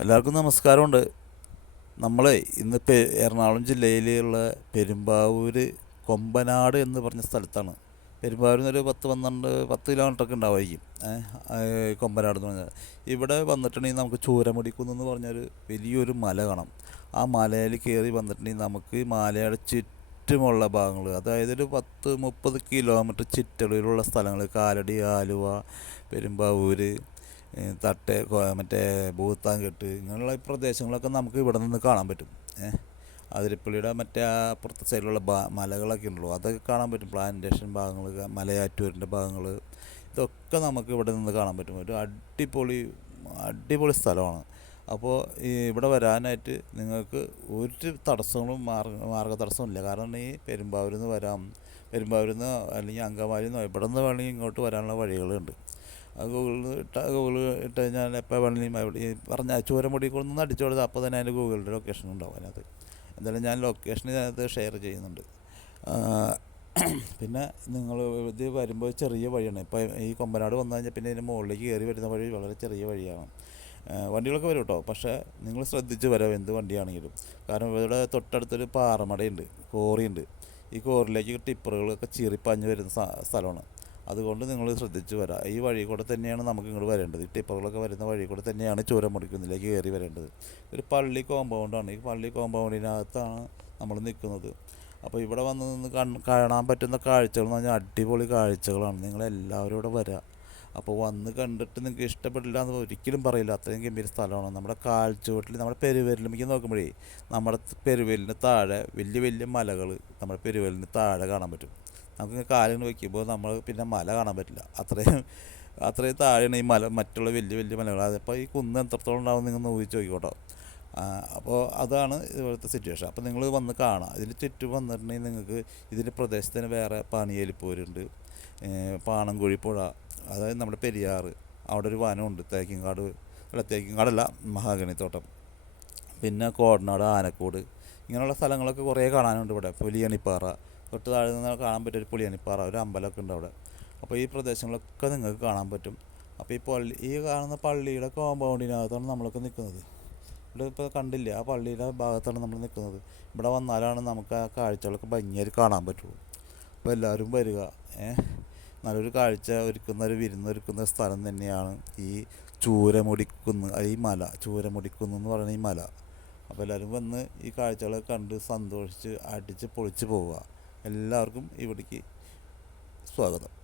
എല്ലാവർക്കും നമസ്കാരമുണ്ട്. നമ്മൾ ഇന്ന് പെ എറണാകുളം ജില്ലയിലുള്ള പെരുമ്പാവൂര് കൊമ്പനാട് എന്ന് പറഞ്ഞ സ്ഥലത്താണ്. പെരുമ്പാവൂരിൽ നിന്നൊരു പത്ത് പന്ത്രണ്ട് പത്ത് കിലോമീറ്ററൊക്കെ ഉണ്ടാവുമായിരിക്കും. ഏഹ് കൊമ്പനാട് എന്ന് പറഞ്ഞാൽ. ഇവിടെ വന്നിട്ടുണ്ടെങ്കിൽ നമുക്ക് ചൂരമുടിക്കുന്ന് എന്ന് പറഞ്ഞൊരു വലിയൊരു മല കാണാം. ആ മലയിൽ കയറി വന്നിട്ടുണ്ടെങ്കിൽ നമുക്ക് മലയുടെ ചുറ്റുമുള്ള ഭാഗങ്ങൾ അതായത് ഒരു പത്ത് മുപ്പത് കിലോമീറ്റർ ചുറ്റളവിലുള്ള സ്ഥലങ്ങൾ കാലടി ആലുവ പെരുമ്പാവൂര് തട്ട് മറ്റേ ഭൂത്താൻകെട്ട് ഇങ്ങനെയുള്ള പ്രദേശങ്ങളൊക്കെ നമുക്ക് ഇവിടെ നിന്ന് കാണാൻ പറ്റും. അതിരപ്പള്ളിയുടെ മറ്റേ ആ അപ്പുറത്തെ സൈഡിലുള്ള ബാ മലകളൊക്കെ ഉണ്ടല്ലോ അതൊക്കെ കാണാൻ പറ്റും. പ്ലാന്റേഷൻ ഭാഗങ്ങൾ മലയാറ്റൂരിന്റെ ഭാഗങ്ങൾ ഇതൊക്കെ നമുക്ക് ഇവിടെ നിന്ന് കാണാൻ പറ്റും. ഒരു അടിപൊളി അടിപൊളി സ്ഥലമാണ്. അപ്പോൾ ഈ ഇവിടെ വരാനായിട്ട് നിങ്ങൾക്ക് ഒരു തടസ്സങ്ങളും മാർഗ മാർഗ തടസ്സമില്ല കാരണം ഈ പെരുമ്പാവൂരിൽ നിന്ന് വരാം പെരുമ്പാവൂരിൽ നിന്ന് അല്ലെങ്കിൽ അങ്കമാലിയിൽ ഇവിടെ നിന്ന് വേണമെങ്കിൽ ഇങ്ങോട്ട് വരാനുള്ള വഴികളുണ്ട്. ഗൂഗിളിൽ ഇട്ട ഗൂഗിൾ ഇട്ട് ഞാൻ എപ്പോൾ വേണമെങ്കിലും അവിടെ ഈ പറഞ്ഞ ചൂരമുടി കൊണ്ടൊന്ന് അടിച്ചു കൊടുത്താൽ അപ്പോൾ തന്നെ അതിന്റെ ഗൂഗിളിന്റെ ലൊക്കേഷൻ ഉണ്ടാവും അതിനകത്ത്. എന്തായാലും ഞാൻ ലൊക്കേഷൻ ഇതിനകത്ത് ഷെയർ ചെയ്യുന്നുണ്ട്. പിന്നെ നിങ്ങൾ ഇത് വരുമ്പോൾ ചെറിയ വഴിയാണ്. ഇപ്പോൾ ഈ കൊമ്പനാട് വന്നു കഴിഞ്ഞാൽ പിന്നെ ഇതിന്റെ മുകളിലേക്ക് കയറി വരുന്ന വഴി വളരെ ചെറിയ വഴിയാണ്. വണ്ടികളൊക്കെ വരും കേട്ടോ. പക്ഷേ നിങ്ങൾ ശ്രദ്ധിച്ച് വരാം എന്ത് വണ്ടിയാണെങ്കിലും. കാരണം ഇവിടെ തൊട്ടടുത്തൊരു പാറമടയുണ്ട്. കോറിയുണ്ട് ഈ കോറിലേക്ക് ടിപ്പറുകളൊക്കെ ചീറിപ്പാഞ്ഞ് വരുന്ന സ്ഥലമാണ്. അതുകൊണ്ട് നിങ്ങൾ ശ്രദ്ധിച്ച് വരാം. ഈ വഴി കൂടെ തന്നെയാണ് നമുക്ക് ഇങ്ങോട്ട് വരേണ്ടത്. ഈ ടിപ്പറുകളൊക്കെ വരുന്ന വഴി കൂടെ തന്നെയാണ് ചൂരമുടിക്കുന്നിലേക്ക് കയറി വരേണ്ടത്. ഒരു പള്ളി കോമ്പൗണ്ടാണ് ഈ പള്ളി കോമ്പൗണ്ടിനകത്താണ് നമ്മൾ നിൽക്കുന്നത്. അപ്പോൾ ഇവിടെ വന്ന് നിന്ന് കാണാൻ പറ്റുന്ന കാഴ്ചകൾ എന്ന് പറഞ്ഞാൽ അടിപൊളി കാഴ്ചകളാണ്. നിങ്ങളെല്ലാവരും ഇവിടെ വരിക അപ്പോൾ വന്ന് കണ്ടിട്ട് നിങ്ങൾക്ക് ഇഷ്ടപ്പെട്ടില്ല എന്ന് ഒരിക്കലും പറയില്ല. അത്രയും ഗംഭീര സ്ഥലമാണ്. നമ്മുടെ കാൽച്ചുവട്ടിൽ നമ്മുടെ പെരുവേലിലേക്ക് നോക്കുമ്പോഴേ നമ്മുടെ പെരുവേലിന് താഴെ വലിയ വലിയ മലകൾ നമ്മുടെ പെരുവേലിന് താഴെ കാണാൻ പറ്റും. നമുക്ക് കാലുകൾ വയ്ക്കുമ്പോൾ നമ്മൾ പിന്നെ മല കാണാൻ പറ്റില്ല. അത്രയും അത്രയും താഴെയാണ് ഈ മല മറ്റുള്ള വലിയ വലിയ മലകൾ അതിപ്പോൾ ഈ കുന്ന് എത്രത്തോളം ഉണ്ടാവും നിങ്ങൾ ഊഹിച്ച് നോക്കിക്കോട്ടോ. അപ്പോൾ അതാണ് ഇതുപോലത്തെ സിറ്റുവേഷൻ അപ്പോൾ നിങ്ങൾ വന്ന് കാണാം. ഇതിൽ ചുറ്റും വന്നിട്ടുണ്ടെങ്കിൽ നിങ്ങൾക്ക് ഇതിന്റെ പ്രദേശത്തിന് വേറെ പാണിയേലിപ്പോരുണ്ട് പാണൻകുഴി പുഴ അതായത് നമ്മുടെ പെരിയാർ. അവിടെ ഒരു വനമുണ്ട് തേക്കിങ്കാട് അല്ല തേക്കിൻകാടല്ല മഹാഗണിത്തോട്ടം. പിന്നെ കോടനാട് ആനക്കോട്. ഇങ്ങനെയുള്ള സ്ഥലങ്ങളൊക്കെ കുറേ കാണാനുണ്ട് ഇവിടെ. പുലിയണിപ്പാറ തൊട്ട് താഴെ നിന്ന് കാണാൻ പറ്റിയ ഒരു പുലിയണിപ്പാറ ഒരു അമ്പലമൊക്കെ ഉണ്ട് അവിടെ. അപ്പോൾ ഈ പ്രദേശങ്ങളൊക്കെ നിങ്ങൾക്ക് കാണാൻ പറ്റും. അപ്പോൾ ഈ പള്ളി ഈ കാണുന്ന പള്ളിയുടെ കോമ്പൗണ്ടിനകത്താണ് നമ്മളൊക്കെ നിൽക്കുന്നത്. ഇവിടെ ഇപ്പോൾ കണ്ടില്ല ആ പള്ളിയുടെ ഭാഗത്താണ് നമ്മൾ നിൽക്കുന്നത്. ഇവിടെ വന്നാലാണ് നമുക്ക് ആ കാഴ്ചകളൊക്കെ ഭംഗിയായിട്ട് കാണാൻ പറ്റുള്ളൂ. അപ്പോൾ എല്ലാവരും വരിക. നല്ലൊരു കാഴ്ച ഒരുക്കുന്ന ഒരു വിരുന്നൊരുക്കുന്ന സ്ഥലം തന്നെയാണ് ഈ ചൂരമുടിക്കുന്ന് ഈ മല ചൂരമുടിക്കുന്ന് എന്ന് പറയുന്ന ഈ മല. അപ്പോൾ എല്ലാവരും വന്ന് ഈ കാഴ്ചകളൊക്കെ കണ്ട് സന്തോഷിച്ച് അടിച്ച് പൊളിച്ച് പോവുക. എല്ലാവർക്കും ഇവിടേക്ക് സ്വാഗതം.